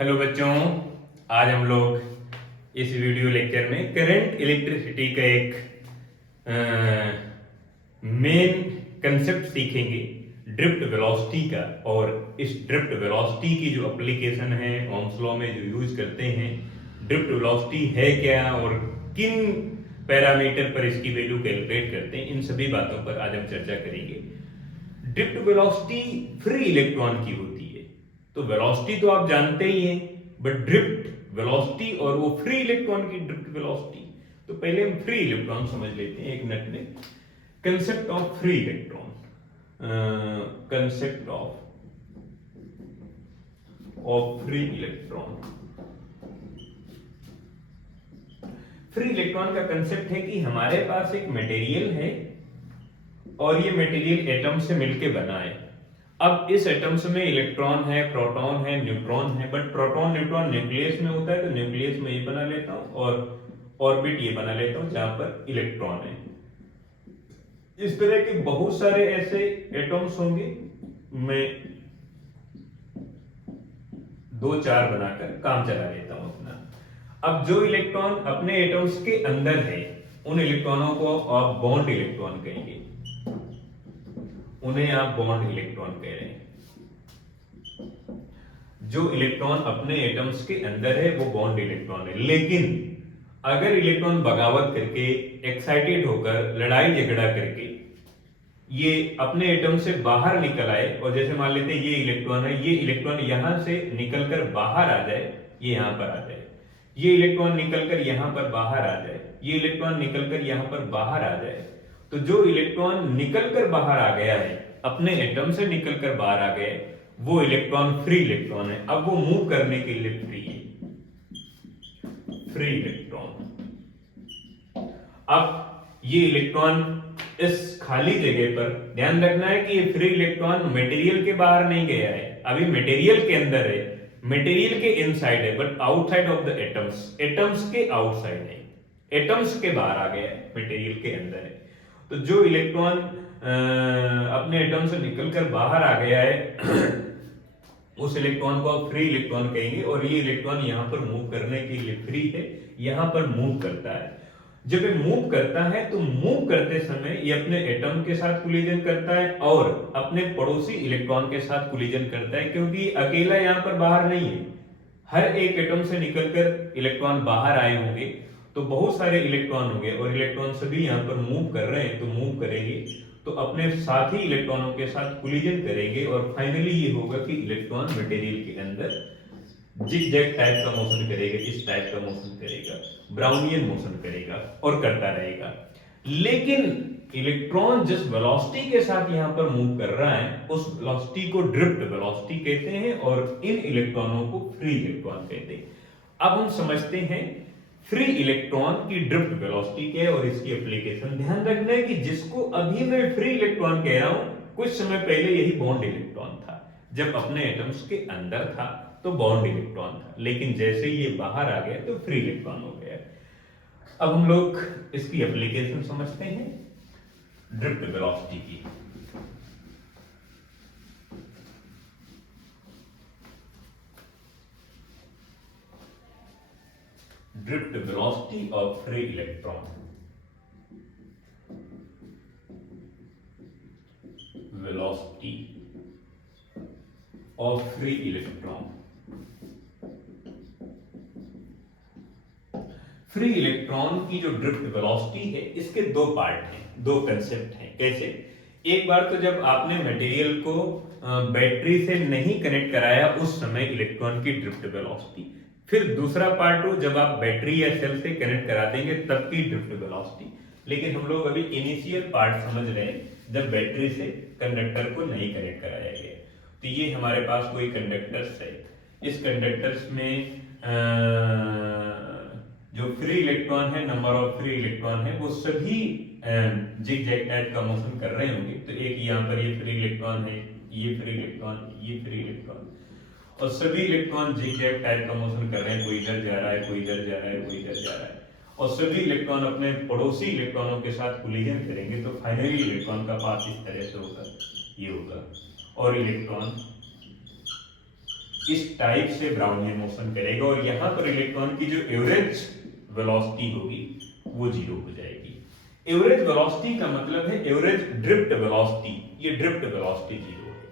Hello बच्चों, आज हम लोग इस वीडियो लेक्चर में करंट इलेक्ट्रिसिटी का एक मेन कंसेप्ट सीखेंगे, ड्रिफ्ट वेलोसिटी का। और इस ड्रिफ्ट वेलोसिटी की जो एप्लीकेशन है, ओम्स लॉ में जो यूज करते हैं, ड्रिफ्ट वेलोसिटी है क्या और किन पैरामीटर पर इसकी वैल्यू कैलकुलेट करते हैं, इन सभी बातों पर आज हम चर्चा करेंगे। ड्रिफ्ट वेलोसिटी फ्री इलेक्ट्रॉन की होती है, तो वेलोसिटी तो आप जानते ही हैं, बट ड्रिफ्ट वेलोसिटी और वो फ्री इलेक्ट्रॉन की ड्रिफ्ट वेलोसिटी, तो पहले हम फ्री इलेक्ट्रॉन समझ लेते हैं एक मिनट में। Concept of free electron, concept of free electron. Free electron का कंसेप्ट है कि हमारे पास एक मटेरियल है और ये मटेरियल एटम से मिलके बना है। अब इस एटम्स में इलेक्ट्रॉन है, प्रोटॉन है, न्यूट्रॉन है, बट प्रोटॉन न्यूट्रॉन न्यूक्लियस में होता है, तो न्यूक्लियस में ये बना लेता हूं और ऑर्बिट ये बना लेता हूं जहां पर इलेक्ट्रॉन है। इस तरह के बहुत सारे ऐसे एटम्स होंगे, मैं 2-4 बनाकर काम चला लेता हूं अपना। अब जो इलेक्ट्रॉन अपने एटम्स के अंदर है, उन इलेक्ट्रॉनों को आप बॉन्ड इलेक्ट्रॉन कहेंगे, उन्हें आप बॉन्ड इलेक्ट्रॉन कह रहे हैं। जो इलेक्ट्रॉन अपने एटम्स के अंदर है वो बॉन्ड इलेक्ट्रॉन है। लेकिन अगर इलेक्ट्रॉन बगावत करके, एक्साइटेड होकर, लड़ाई झगड़ा करके ये अपने एटम से बाहर निकल आए, और जैसे मान लेते हैं ये इलेक्ट्रॉन है, ये इलेक्ट्रॉन यहां से निकलकर बाहर आ जाए, ये यहां पर आ जाए, ये इलेक्ट्रॉन निकलकर यहां पर बाहर आ जाए, ये इलेक्ट्रॉन निकलकर यहां पर बाहर आ जाए, तो जो इलेक्ट्रॉन निकलकर बाहर आ गया है, अपने एटम से निकलकर बाहर आ गए, वो इलेक्ट्रॉन फ्री इलेक्ट्रॉन है। अब वो मूव करने के लिए फ्री है, फ्री इलेक्ट्रॉन। अब ये इलेक्ट्रॉन इस खाली जगह पर, ध्यान रखना है कि ये फ्री इलेक्ट्रॉन मटेरियल के बाहर नहीं गया है, अभी मटेरियल के अंदर है, मटेरियल के इनसाइड है, but outside of the atoms, atoms के आउटसाइड है, एटम्स के बाहर आ गया है, मटेरियल के अंदर है। तो जो इलेक्ट्रॉन अपने एटम से निकलकर बाहर आ गया है उस इलेक्ट्रॉन को आप फ्री इलेक्ट्रॉन कहेंगे। और ये इलेक्ट्रॉन यहां पर मूव करने के लिए फ्री है, यहां पर मूव करता है। जब ये मूव करता है तो मूव करते समय ये अपने एटम के साथ कोलिजन करता है और अपने पड़ोसी इलेक्ट्रॉन के साथ कोलिजन करता है, क्योंकि अकेला यहां पर बाहर नहीं है, हर एक एटम से निकलकर इलेक्ट्रॉन बाहर आए होंगे, तो बहुत सारे इलेक्ट्रॉन होंगे और इलेक्ट्रॉन सभी यहां पर मूव कर रहे हैं, तो मूव करेंगे तो अपने साथी इलेक्ट्रॉनों के साथ कोलिजन करेंगे और फाइनली ये होगा कि इलेक्ट्रॉन मटेरियल के अंदर जिग-जैग टाइप का मोशन करेगा, इस टाइप का मोशन करेगा, ब्राउनियन मोशन करेगा और करता रहेगा। लेकिन इलेक्ट्रॉन जिस वेलोसिटी के साथ यहां पर मूव कर रहा है, उस वेलोसिटी को ड्रिफ्ट वेलोसिटी कहते हैं और इन इलेक्ट्रॉनों को फ्री इलेक्ट्रॉन कहते हैं। अब हम समझते हैं फ्री इलेक्ट्रॉन की ड्रिफ्ट वेलोसिटी क्या है और इसकी एप्लीकेशन। ध्यान रखना है कि जिसको अभी मैं फ्री इलेक्ट्रॉन कह रहा हूं, कुछ समय पहले यही बॉन्ड इलेक्ट्रॉन था। जब अपने एटम्स के अंदर था तो बॉन्ड इलेक्ट्रॉन था, लेकिन जैसे ही ये बाहर आ गया तो फ्री इलेक्ट्रॉन हो गया। अब हम लोग इसकी एप्लीकेशन समझते हैं ड्रिफ्ट वेलोसिटी की। Drift velocity of free electron, velocity of free electron. Free electron की जो ड्रिफ्ट वेलोसिटी है, इसके दो पार्ट हैं, दो कंसेप्ट हैं। कैसे? एक बार तो जब आपने मटेरियल को बैटरी से नहीं कनेक्ट कराया, उस समय इलेक्ट्रॉन की ड्रिफ्ट वेलोसिटी। फिर दूसरा पार्ट हो जब आप बैटरी या सेल से कनेक्ट करा देंगे तब की ड्रिफ्ट वेलोसिटी। लेकिन हम लोग अभी इनिशियल पार्ट समझ रहे हैं, जब बैटरी से कंडक्टर को नहीं कनेक्ट कराया गया। तो ये हमारे पास कोई कंडक्टर्स है, इस कंडक्टर्स में जो फ्री इलेक्ट्रॉन है, नंबर ऑफ फ्री इलेक्ट्रॉन है, वो सभी जिग-जैग टाइप का मोशन कर रहे होंगे। तो एक यहाँ पर ये फ्री इलेक्ट्रॉन है, ये फ्री इलेक्ट्रॉन, ये फ्री इलेक्ट्रॉन, और सभी इलेक्ट्रॉन जिग-जैग टाइप का मोशन कर रहे हैं। कोई इधर जा रहा है, कोई इधर जा रहा है, कोई इधर जा रहा है, और सभी इलेक्ट्रॉन अपने पड़ोसी इलेक्ट्रॉनों के साथ कोलिजन करेंगे। तो फाइनली इलेक्ट्रॉन का पाथ इस तरह से होगा, ये होगा, और इलेक्ट्रॉन इस टाइप से ब्राउनियन मोशन करेगा और यहाँ पर इलेक्ट्रॉन की जो एवरेज वेलोसिटी होगी वो जीरो हो जाएगी। एवरेज वेलोसिटी का मतलब है एवरेज ड्रिफ्ट वेलोसिटी, ये ड्रिफ्ट वेलोसिटी जीरो है,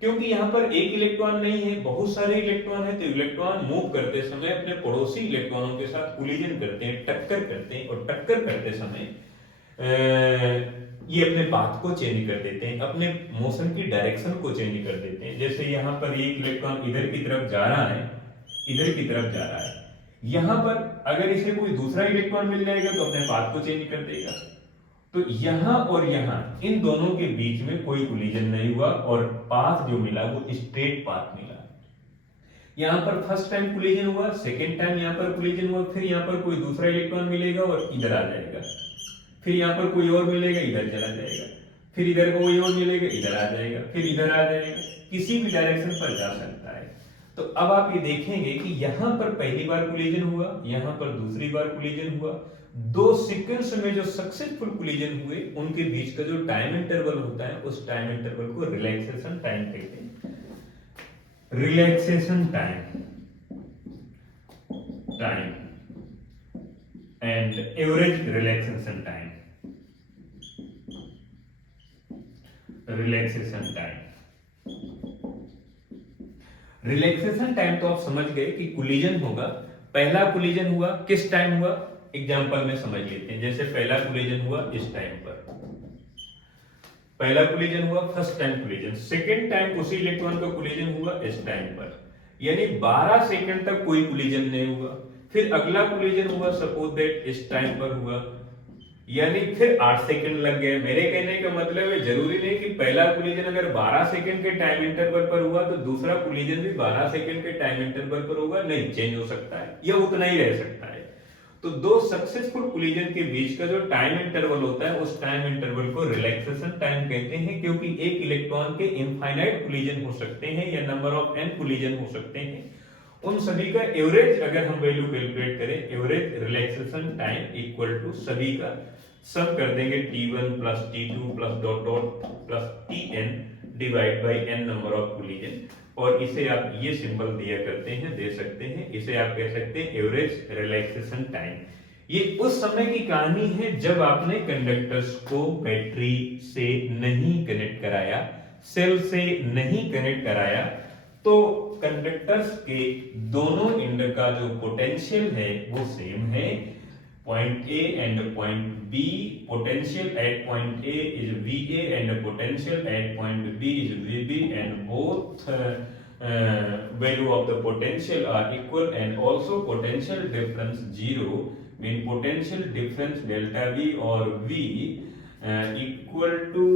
क्योंकि यहाँ पर एक इलेक्ट्रॉन नहीं है, बहुत सारे इलेक्ट्रॉन है, तो इलेक्ट्रॉन मूव करते समय अपने पड़ोसी इलेक्ट्रॉनों के साथ कोलिजन करते हैं, टक्कर करते हैं, और टक्कर करते समय ये अपने पाथ को चेंज कर देते हैं, अपने मोशन की डायरेक्शन को चेंज कर देते हैं। जैसे यहाँ पर एक इलेक्ट्रॉन इधर की तरफ जा रहा है, इधर की तरफ जा रहा है, यहाँ पर अगर इसे कोई दूसरा इलेक्ट्रॉन मिल जाएगा तो अपने पाथ को चेंज कर देगा। तो यहाँ और यहाँ इन दोनों के बीच में कोई कोलिजन नहीं हुआ और पाथ जो मिला वो स्ट्रेट पाथ मिला। यहाँ पर फर्स्ट टाइम कोलिजन हुआ, सेकेंड टाइम यहाँ पर कोलिजन हुआ, फिर यहाँ पर कोई दूसरा इलेक्ट्रॉन मिलेगा और इधर आ जाएगा, फिर यहाँ पर कोई और मिलेगा, इधर चला जाएगा, फिर इधर कोई और मिलेगा, इधर आ जाएगा, फिर इधर आ जाएगा, किसी भी डायरेक्शन पर जा सकता है। तो अब आप ये देखेंगे कि यहाँ पर पहली बार कोलिजन हुआ, यहाँ पर दूसरी बार कोलिजन हुआ, दो सीक्वेंस में जो सक्सेसफुल कोलिजन हुए उनके बीच का जो टाइम इंटरवल होता है उस टाइम इंटरवल को रिलैक्सेशन टाइम कहते हैं। Relaxation time and average relaxation time, relaxation time. Relaxation time तो आप समझ गए कि कोलिजन होगा, पहला कोलिजन हुआ किस टाइम हुआ, एग्जांपल में समझ लेते हैं। जैसे पहला कोलिजन हुआ इस टाइम पर, पहला कोलिजन हुआ first time collision, second time उसी इलेक्ट्रॉन का कोलिजन हुआ इस टाइम पर, यानी 12 सेकंड तक कोई कोलिजन नहीं हुआ। फिर अगला कोलिजन हुआ सपोज दैट इस टाइम पर हुआ, यानी फिर 8 सेकंड लग गए। मेरे कहने का मतलब है जरूरी नहीं कि पहला कोलिजन अगर 12 सेकंड के टाइम इंटरवल पर हुआ तो दूसरा कोलिजन भी 12 सेकंड के टाइम इंटरवल पर होगा, नहीं, चेंज हो सकता है या उतना ही रह सकता है। तो दो सक्सेसफुल कोलिजन के बीच का जो टाइम इंटरवल होता है उस टाइम इंटरवल को रिलैक्सेशन टाइम कहते हैं, क्योंकि एक इलेक्ट्रॉन के इनफाइनाइट कोलिजन हो सकते हैं या नंबर ऑफ n कोलिजन हो सकते हैं, उन सभी का एवरेज अगर हम वैल्यू कैलकुलेट करें, average relaxation time equal to सभी का सम कर देंगे t1 plus t2 plus dot dot plus tn divide by n number of collision, और इसे आप ये सिंबल दिया करते हैं, दे सकते हैं, इसे आप कह सकते हैं एवरेज रिलैक्सेशन टाइम। ये उस समय की कहानी है जब आपने कंडक्टर्स को बैटरी से नहीं कनेक्ट कराया, सेल से नहीं कनेक्ट कराया, तो कंडक्टर्स के दोनों एंड का जो पोटेंशियल है वो सेम है, point A and point B, potential at point A is VA and potential at point B is VB, and both value of the potential are equal, and also potential difference zero, mean potential difference delta V or V equal to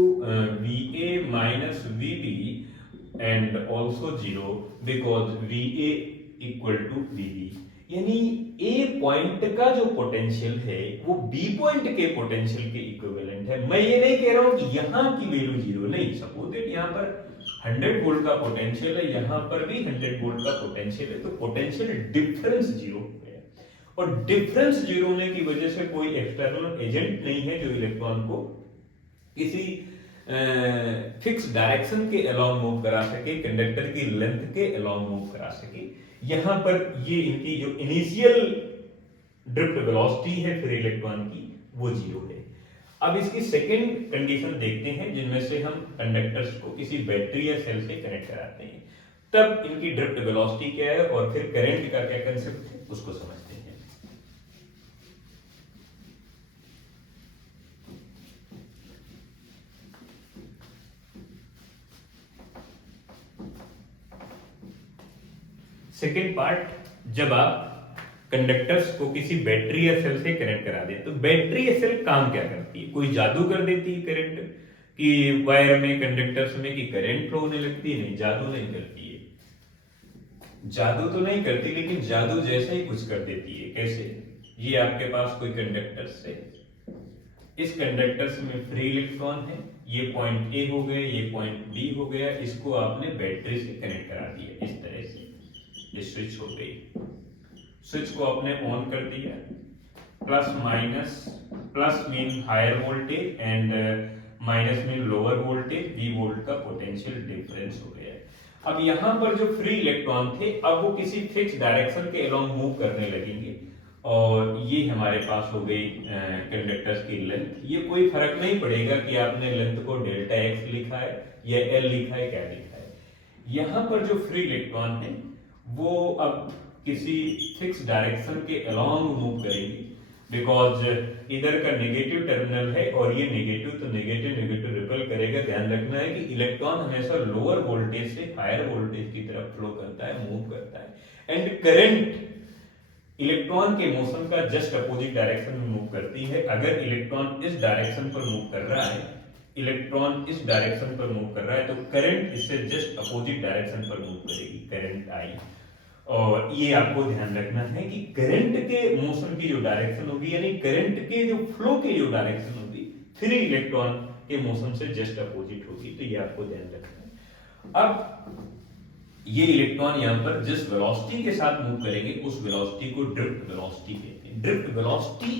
VA minus VB, and also zero because VA equal to VB, यानी ए point का जो potential है वो B point के potential के equivalent है। मैं ये नहीं कह रहा हूं कि यहां की वैल्यू जीरो, नहीं, सपोज दैट यहां पर 100 वोल्ट का पोटेंशियल है, यहां पर भी 100 वोल्ट का पोटेंशियल है, तो पोटेंशियल डिफरेंस जीरो है, और डिफरेंस जीरो होने की वजह से कोई एक्सटर्नल एजेंट नहीं है जो इलेक्ट्रॉन को किसी फिक्स डायरेक्शन के अलोंग मूव करा सके, कंडक्टर की लेंथ के अलोंग मूव करा सके। यहां पर ये इनकी जो इनिशियल ड्रिफ्ट वेलोसिटी है फ्री इलेक्ट्रॉन की वो जीरो है। अब इसकी सेकंड कंडीशन देखते हैं, जिनमें से हम कंडक्टर्स को किसी बैटरी या सेल से कनेक्ट कराते हैं, तब इनकी ड्रिफ्ट वेलोसिटी क्या है और फिर करंट का क्या कंसेप्ट है उसको समझते हैं। सेकेंड पार्ट, जब आप कंडक्टर्स को किसी बैटरी या सेल से कनेक्ट करा दें तो बैटरी या सेल काम क्या करती है? कोई जादू कर देती है करंट कि वायर में, कंडक्टर्स में, कि करंट फ्लो होने लगती है? नहीं, जादू नहीं करती है। जादू तो नहीं करती, लेकिन जादू जैसा ही कुछ कर देती है। कैसे? ये आपके पास कोई कंडक्टर्स है, इस कंडक्टर्स में फ्री इलेक्ट्रॉन है, ये पॉइंट ए हो गए, ये पॉइंट बी हो गया, इसको आपने बैटरी से कनेक्ट करा दिया इस तरह से, ये स्विच हो गई, स्विच को आपने ऑन कर दिया, plus minus, plus mean higher voltage and minus mean lower voltage, V volt का पोटेंशियल डिफरेंस हो गया। अब यहां पर जो फ्री इलेक्ट्रॉन थे अब वो किसी फिक्स डायरेक्शन के अलोंग मूव करने लगेंगे और ये हमारे पास हो गई कंडक्टर्स की लेंथ। ये कोई फर्क नहीं पड़ेगा कि आपने लेंथ को डेल्टा एक्स लिखा है या एल लिखा है, क्या लिखा है। यहां पर जो फ्री इलेक्ट्रॉन है वो अब किसी फिक्स डायरेक्शन के अलोंग मूव करेंगे, बिकॉज इधर का नेगेटिव टर्मिनल है और ये नेगेटिव, तो नेगेटिव नेगेटिव रिपेल करेगा। ध्यान रखना है कि इलेक्ट्रॉन हमेशा लोअर वोल्टेज से हायर वोल्टेज की तरफ फ्लो करता है, मूव करता है। एंड करंट इलेक्ट्रॉन के मोशन का जस्ट अपोजिट डायरेक्शन में मूव करती है। अगर इलेक्ट्रॉन इस डायरेक्शन पर मूव कर रहा है, इलेक्ट्रॉन इस डायरेक्शन पर मूव कर रहा है, तो करंट इससे जस्ट अपोजिट डायरेक्शन पर मूव करेगी, करंट आई। और ये आपको ध्यान रखना है कि करंट के मोशन की जो डायरेक्शन होगी, यानी करंट के जो फ्लो की जो डायरेक्शन होगी, फ्री इलेक्ट्रॉन के मोशन से जस्ट अपोजिट होगी। तो ये आपको ध्यान रखना है। अब ये इलेक्ट्रॉन यहां पर जिस वेलोसिटी के साथ मूव करेंगे उस वेलोसिटी को ड्रिफ्ट वेलोसिटी कहते हैं। ड्रिफ्ट वेलोसिटी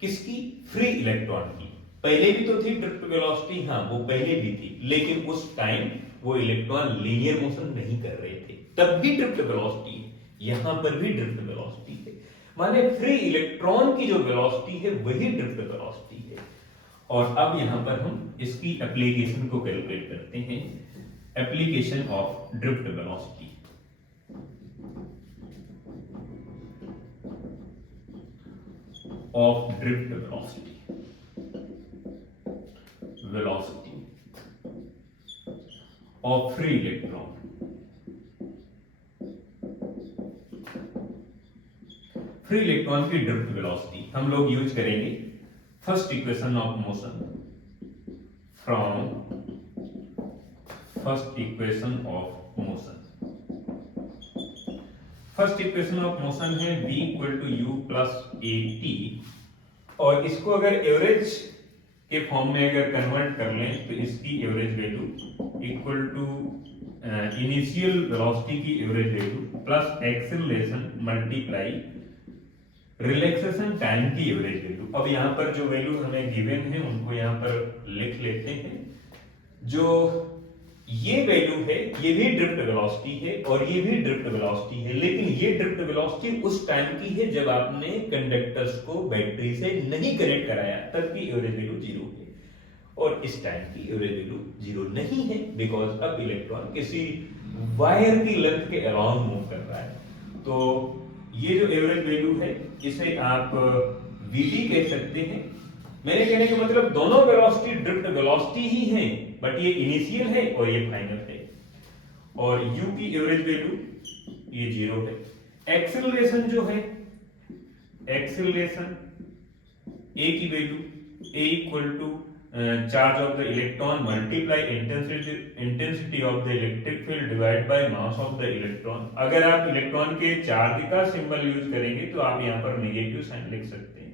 किसकी? फ्री इलेक्ट्रॉन की। पहले भी तो थी ड्रिफ्ट वेलोसिटी, हाँ वो पहले भी थी, लेकिन उस टाइम वो इलेक्ट्रॉन लीनियर मोशन नहीं कर रहे थे, तब भी ड्रिफ्ट वेलोसिटी है। यहां पर भी ड्रिफ्ट वेलोसिटी है, माने फ्री इलेक्ट्रॉन की जो वेलोसिटी है वही ड्रिफ्ट वेलोसिटी है। और अब यहां पर हम इसकी एप्लीकेशन को कैलकुलेट करते हैं। Application of drift velocity. Of drift velocity, velocity of free electron. Free electron की ड्रिफ्ट वेलोसिटी हम लोग यूज करेंगे first equation of motion from first equation of motion. First equation of motion है v equal to u plus a t, और इसको अगर average के form में अगर कन्वर्ट कर लें तो इसकी average value equal to initial velocity की average value plus acceleration multiply relaxation time की एवरेज वैल्यू। अब यहाँ पर जो वैल्यू हमें गिवन है उनको यहाँ पर लिख लेते हैं। जो ये वैल्यू है ये भी ड्रिफ्ट वेलोसिटी है और ये भी ड्रिफ्ट वेलोसिटी है, लेकिन ये ड्रिफ्ट वेलोसिटी उस टाइम की है जब आपने कंडक्टर्स को बैटरी से नहीं कनेक्ट कराया, तब की एवरेज वैल्यू 0 है। और इस टाइम की एवरेज वैल्यू 0 नहीं है, बिकॉज अब इलेक्ट्रॉन किसी वायर की लेंथ के अराउंड मूव कर रहा है। तो ये जो एवरेज वैल्यू है इसे आप vt कह सकते हैं। मेरे कहने का मतलब दोनों वेलोसिटी ड्रिफ्ट वेलोसिटी ही हैं, बट ये इनिशियल है और ये फाइनल है। और u की एवरेज वैल्यू ये 0 है। एक्सेलरेशन जो है, एक्सेलरेशन a की value a equal to charge of the electron multiply intensity of the electric field divide by mass of the electron. अगर आप इलेक्ट्रॉन के चार्ज का सिंबल यूज करेंगे तो आप यहाँ पर नेगेटिव साइन लिख सकते हैं,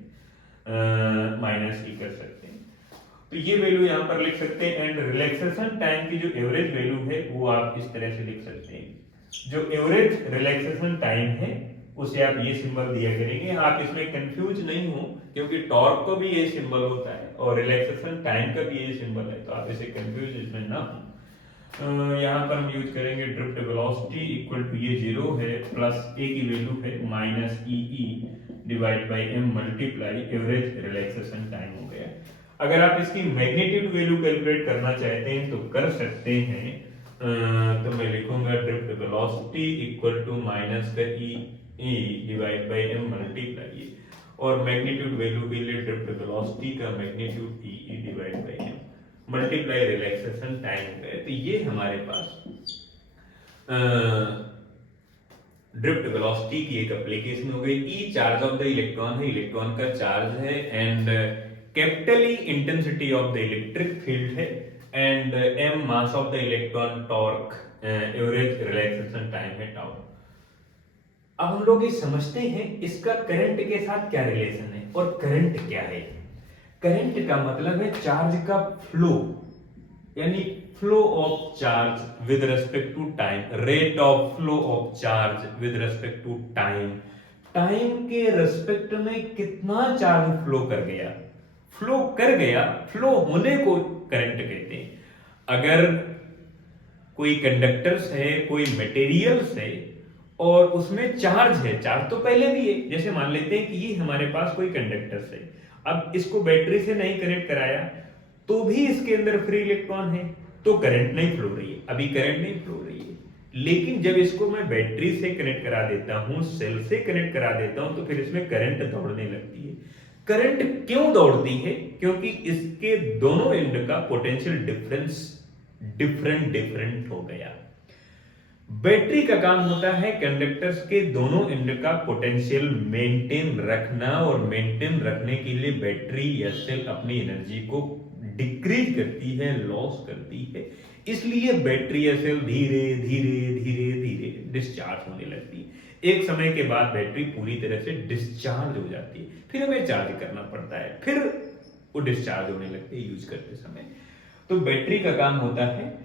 माइनस ही कर सकते हैं। तो ये वैल्यू यहाँ पर लिख सकते हैं। एंड रिलैक्सेशन टाइम की जो एवरेज वैल्यू है वो आप इस तरह से लिख सकते हैं। जो एवरेज रिलैक्सेशन टाइम है उसे आप ये सिंबल दिया करेंगे। आप इसमें कंफ्यूज नहीं हो, क्योंकि टॉर्क को भी ये सिंबल होता है और रिलैक्सेशन टाइम का भी ये सिंबल है, तो आप इसे कंफ्यूज इसमें ना हो। यहाँ पर हम यूज करेंगे ड्रिफ्ट वेलोसिटी इक्वल टू ये 0 है प्लस a की वैल्यू है minus E divide by m multiply average relaxation time हो गया। अगर आप इसकी मैग्नीट्यूड वैल्यू कैलकुलेट करना चाहते हैं तो कर सकते हैं। तो मैं लिखूंगा drift velocity equal to minus का e divide by m multiply, और मैग्नीट्यूड वैल्यू के लिए ड्रिफ्ट वेलोसिटी का magnitude e divide by m multiply relaxation time है। तो ये हमारे पास ड्रिफ्ट वेलोसिटी की एक एप्लीकेशन हो गई। E charge of the electron है, इलेक्ट्रॉन का चार्ज है, and capital E intensity of the electric field है, and m mass of the electron, torque, average relaxation time है टाउ। अब हम लोग ये समझते हैं इसका करंट के साथ क्या रिलेशन है। और करंट क्या है? करंट का मतलब है चार्ज का फ्लो, यानी flow of charge with respect to time, rate of flow of charge with respect to time. Time के रेस्पेक्ट में कितना चार्ज फ्लो कर गया, फ्लो होने को करंट कहते हैं। अगर कोई कंडक्टर्स है, कोई मटेरियल्स है और उसमें चार्ज है। चार्ज तो पहले भी है, जैसे मान लेते हैं कि ये हमारे पास कोई कंडक्टर्स है, अब इसको बैटरी से नहीं कनेक्ट कराया तो भी इसके अंदर फ्री इलेक्ट्रॉन है, तो करंट नहीं फ्लो रही है, अभी करंट नहीं फ्लो रही है। लेकिन जब इसको मैं बैटरी से कनेक्ट करा देता हूं, सेल से कनेक्ट करा देता हूं, तो फिर इसमें करंट दौड़ने लगती है। करंट क्यों दौड़ती है? क्योंकि इसके दोनों एंड का पोटेंशियल डिफरेंस डिफरेंट हो गया। बैटरी का काम होता है कंडक्टर्स के दोनों एंड का पोटेंशियल मेंटेन रखना, और मेंटेन रखने के लिए बैटरी या सेल अपनी एनर्जी को डिक्रीज करती है, लॉस करती है। इसलिए बैटरी या सेल धीरे धीरे धीरे धीरे डिस्चार्ज होने लगती है। एक समय के बाद बैटरी पूरी तरह से डिस्चार्ज हो जाती है, फिर हमें चार्ज करना पड़ता है, फिर वो डिस्चार्ज होने लगती है यूज करते समय। तो बैटरी का काम होता है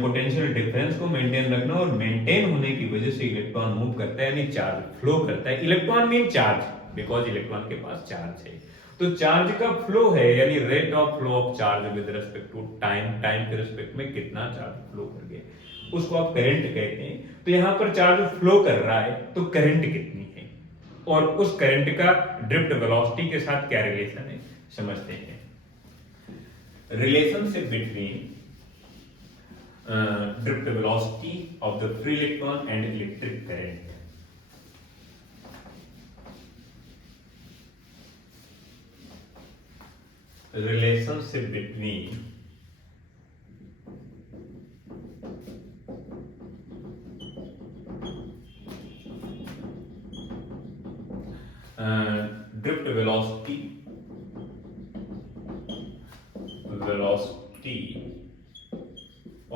पोटेंशियल डिफरेंस को मेंटेन रखना, और मेंटेन होने की वजह से इलेक्ट्रॉन मूव करता है, यानी चार्ज फ्लो करता है। Electron mean charge, because electron के पास चार्ज है। तो चार्ज का फ्लो है, यानी rate of flow of charge with respect to time, time के रिस्पेक्ट में कितना चार्ज फ्लो कर गया, उसको आप करंट कहते हैं। तो यहां पर चार्ज फ्लो कर रहा है तो करंट कितनी है, और उस करंट का ड्रिफ्ट वेलोसिटी के साथ क्या रिलेशन है, समझते हैं। Relationship between drift velocity of the free electron and electric current. Relationship between drift velocity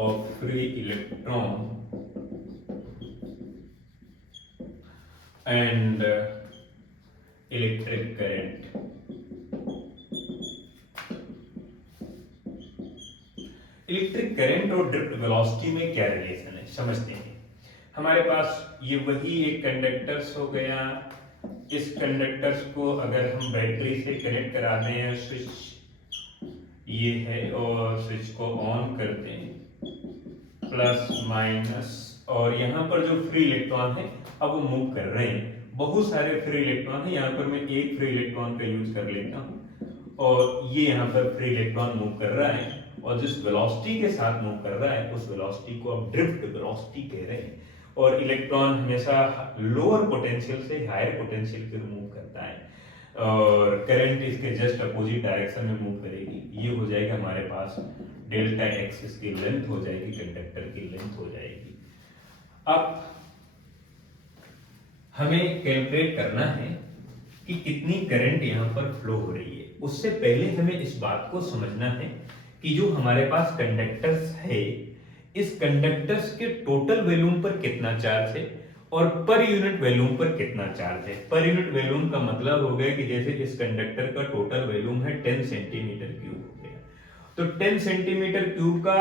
of free electron and electric current. Electric current और ड्रिफ्ट वेलोसिटी में क्या रिलेशन है, समझते हैं। हमारे पास ये वही एक कंडक्टर्स हो गया, इस कंडक्टर्स को अगर हम बैटरी से कनेक्ट करा दें, स्विच ये है और स्विच को ऑन कर दें, प्लस माइनस, और यहाँ पर जो फ्री इलेक्ट्रॉन है अब वो मूव कर रहे हैं, बहुत सारे फ्री इलेक्ट्रॉन है। यहाँ पर मैं एक फ्री इलेक्ट्रॉन का यूज कर लेता हूँ, और ये यहाँ पर फ्री इलेक्ट्रॉन मूव कर रहा है, और जिस वेलोसिटी के साथ मूव कर रहा है उस वेलोसिटी को आप ड्रिफ्ट वेलोसिटी कह रहे हैं। और इलेक्ट्रॉन हमेशा लोअर पोटेंशियल से हायर पोटेंशियल की ओर मूव करता है, और करंट इसके जस्ट अपोजिट डायरेक्शन में मूव करेगी। ये हो जाएगा हमारे पास डेल्टा एक्स, इसकी लेंथ हो जाएगी, कंडक्टर की लेंथ हो जाएगी। अब हमें कैलकुलेट करना है कि कितनी करंट यहाँ पर फ्लो हो रही है। उससे पहले हमें इस बात को समझना है कि जो हमारे पास कंडक्टर्स है, इस कंडक्टर्स के टोटल वॉल्यूम पर कितना चार्ज है और पर यूनिट वॉल्यूम पर कितना चार्ज है। पर यूनिट वॉल्यूम का मतलब हो गया कि जैसे इस कंडक्टर का टोटल वॉल्यूम है 10 सेंटीमीटर क्यूब हो गया, तो 10 सेंटीमीटर क्यूब का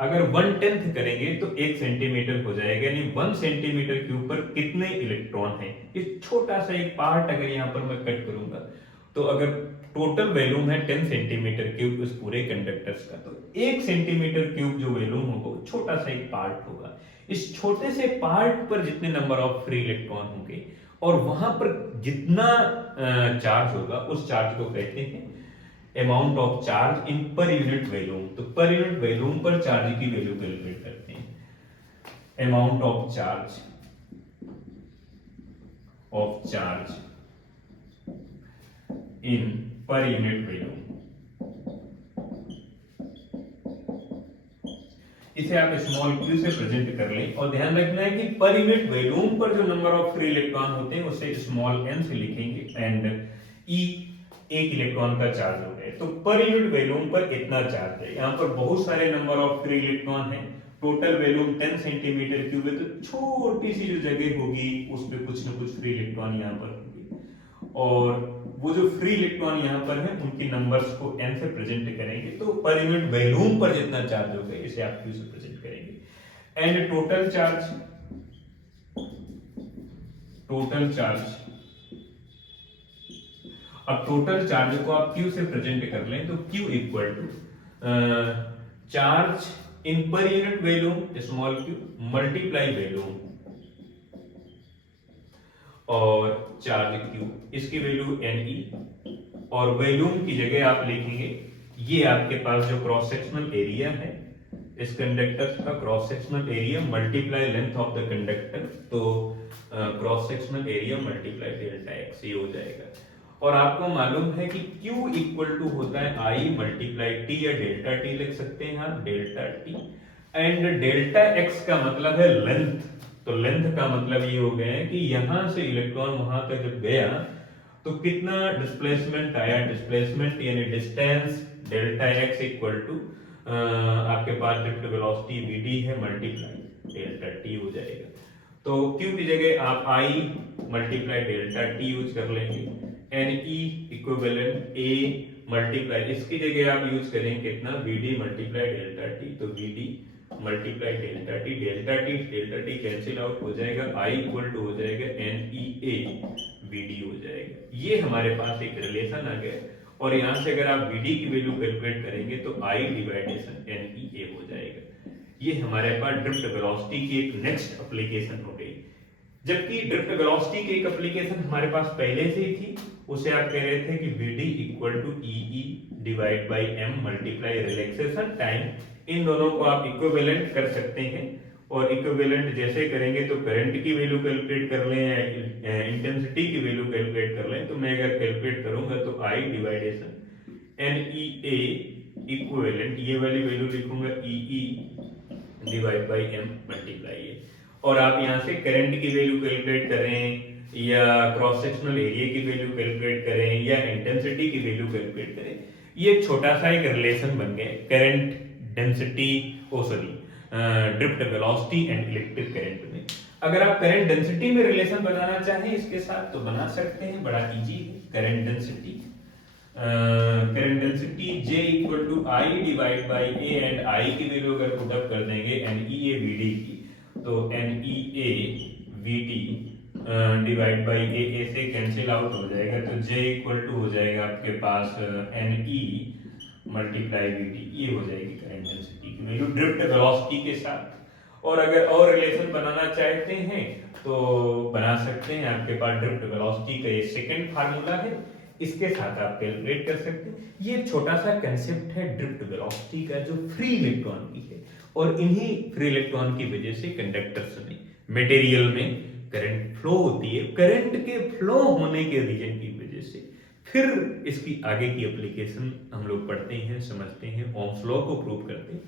अगर 1/10 करेंगे तो 1 सेंटीमीटर हो जाएगा, यानी 1 सेंटीमीटर क्यूब पर कितने इलेक्ट्रॉन है। इस छोटा सा एक पार्ट अगर यहाँ पर मैं कट करूंगा, तो अगर टोटल वॉल्यूम है 10 सेंटीमीटर क्यूब इस पूरे कंडक्टर्स का, तो 1 सेंटीमीटर क्यूब जो वॉल्यूम होगा वो छोटा सा एक पार्ट होगा। इस छोटे से पार्ट पर जितने नंबर ऑफ फ्री इलेक्ट्रॉन होंगे और वहां पर जितना चार्ज होगा, उस चार्ज को कहते हैं amount of charge in per unit volume. तो पर यूनिट वॉल्यूम पर चार्ज की वैल्यू कैलकुलेट करते हैं। Amount of charge in per unit volume, इसे आप स्मॉल q से प्रेजेंट कर लें, और ध्यान रखना है कि पर यूनिट वॉल्यूम पर जो नंबर ऑफ फ्री इलेक्ट्रॉन होते हैं उसे स्मॉल n से लिखेंगे, एंड e एक इलेक्ट्रॉन का चार्ज हो गया, तो पर यूनिट वॉल्यूम पर इतना चार्ज है। यहाँ पर बहुत सारे नंबर ऑफ फ्री इलेक्ट्रॉन है, टोटल वॉल्यूम 10 सेंटीमीटर क्यूब है, तो छोटी सी जो जगह होगी उस पर कुछ ना कुछ फ्री इलेक्ट्रॉन यहाँ पर होंगे, और वो जो फ्री इलेक्ट्रॉन यहाँ पर है उनकी नंबर्स को n से प्रेजेंट करेंगे, तो पर यूनिट वॉल्यूम पर जितना चार्ज होगा इसे आप q से प्रेजेंट करेंगे। एंड टोटल चार्ज, अब टोटल चार्ज को आप q से प्रेजेंट कर लें, तो q equal to charge in per unit volume small q multiply volume और चार्ज q, इसकी वैल्यू Ne और वॉल्यूम की जगह आप लिखेंगे ये आपके पास जो क्रॉस सेक्शनल एरिया है इस कंडक्टर का cross sectional area multiply length of the conductor, तो cross sectional area multiply delta x ये हो जाएगा। और आपको मालूम है कि Q इक्वल टू होता है I मल्टीप्लाई T या डेल्टा T लिख सकते हैं आप, delta T and delta x का मतलब है लेंथ, तो लेंथ का मतलब ये हो गया है कि यहां से इलेक्ट्रॉन वहां तक जब गया तो कितना डिस्प्लेसमेंट आया, डिस्प्लेसमेंट यानी distance delta x equal to आपके पास ड्रिफ्ट वेलोसिटी vd है मल्टीप्लाई डेल्टा t हो जाएगा। तो q की जगह आप I multiply delta t use कर लेंगे, Ne इक्विवेलेंट a मल्टीप्लाई इसकी जगह आप यूज करेंगे कितना vd मल्टीप्लाई डेल्टा t, तो vd multiply delta t, delta t cancel out हो जाएगा, I इक्वल टू हो जाएगा NEA vd हो जाएगा। ये हमारे पास एक रिलेशन आ गया और यहां से अगर आप vd की वैल्यू कैलकुलेट करेंगे तो I डिवाइडेशन NEA हो जाएगा। ये हमारे पास ड्रिफ्ट वेलोसिटी की एक नेक्स्ट एप्लीकेशन हो गई। जबकि ड्रिफ्ट वेलोसिटी की एक एप्लीकेशन हमारे पास पहले से ही थी, उसे आप कह रहे थे कि vd equal to EE divide by m multiply relaxation time, इन दोनों को आप इक्विवेलेंट कर सकते हैं और इक्विवेलेंट जैसे करेंगे तो करंट की वैल्यू कैलकुलेट कर लें या इंटेंसिटी की वैल्यू कैलकुलेट कर लें, तो मैं अगर कैलकुलेट करूंगा तो I डिवाइडेशन NEA इक्विवेलेंट ये वाली वैल्यू लिखूंगा EE divide by m multiply ये, और आप यहां से करंट की वैल्यू कैलकुलेट करें या क्रॉस सेक्शनल एरिया की वैल्यू कैलकुलेट करें या इंटेंसिटी की वैल्यू कैलकुलेट करें, ये एक छोटा सा एक रिलेशन बन गया current density drift velocity and electric current में। अगर आप करंट डेंसिटी में रिलेशन बनाना चाहें इसके साथ तो बना सकते हैं, बड़ा इजी है। Current density J equal to I divide by A and I की वैल्यू अगर पुट अप कर देंगे NEA VD की, तो NEA VD divide by A से कैंसिल आउट हो जाएगा, तो J इक्वल टू हो जाएगा आपके पास NE मल्टीप्लाई VD, ये हो जाएगी करंट डेंसिटी की वैल्यू ड्रिफ्ट वेलोसिटी के साथ। और अगर और रिलेशन बनाना चाहते हैं तो बना सकते हैं, आपके पास ड्रिफ्ट वेलोसिटी का ये सेकंड फार्मूला है, इसके साथ आप कैलकुलेट कर सकते हैं। ये छोटा सा कंसेप्ट है ड्रिफ्ट वेलोसिटी का जो फ्री इलेक्ट्रॉन की है, और इन्हीं फ्री इलेक्ट्रॉन की वजह से कंडक्टर्स में मटेरियल में करंट फ्लो होती है। करंट के फ्लो होने के रीजन की वजह से फिर इसकी आगे की एप्लीकेशन हम लोग पढ़ते हैं, समझते हैं, ओम्स लॉ को प्रूव करते हैं।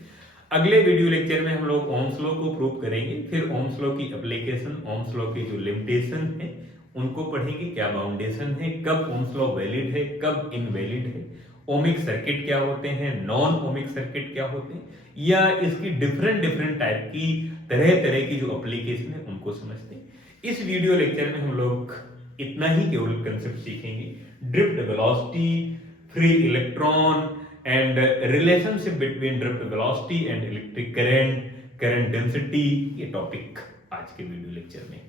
अगले वीडियो लेक्चर में हम लोग ओम्स लॉ को प्रूव करेंगे, फिर ओम्स लॉ की एप्लीकेशन, ओम्स लॉ की जो लिमिटेशन है उनको पढ़ेंगे, क्या बाउंडेशन है, कब ओम्स लॉ वैलिड है, कब इनवैलिड है, ओमिक सर्किट क्या होते हैं, नॉन ओमिक सर्किट क्या होते हैं, या इसकी डिफरेंट टाइप की तरह तरह की जो एप्लीकेशन है उनको समझते हैं। इस वीडियो लेक्चर में हम लोग इतना ही केवल कंसेप्ट सीखेंगे, drift velocity, free electron and relationship between drift velocity and electric current, current density, ये टॉपिक आज के वीडियो लेक्चर में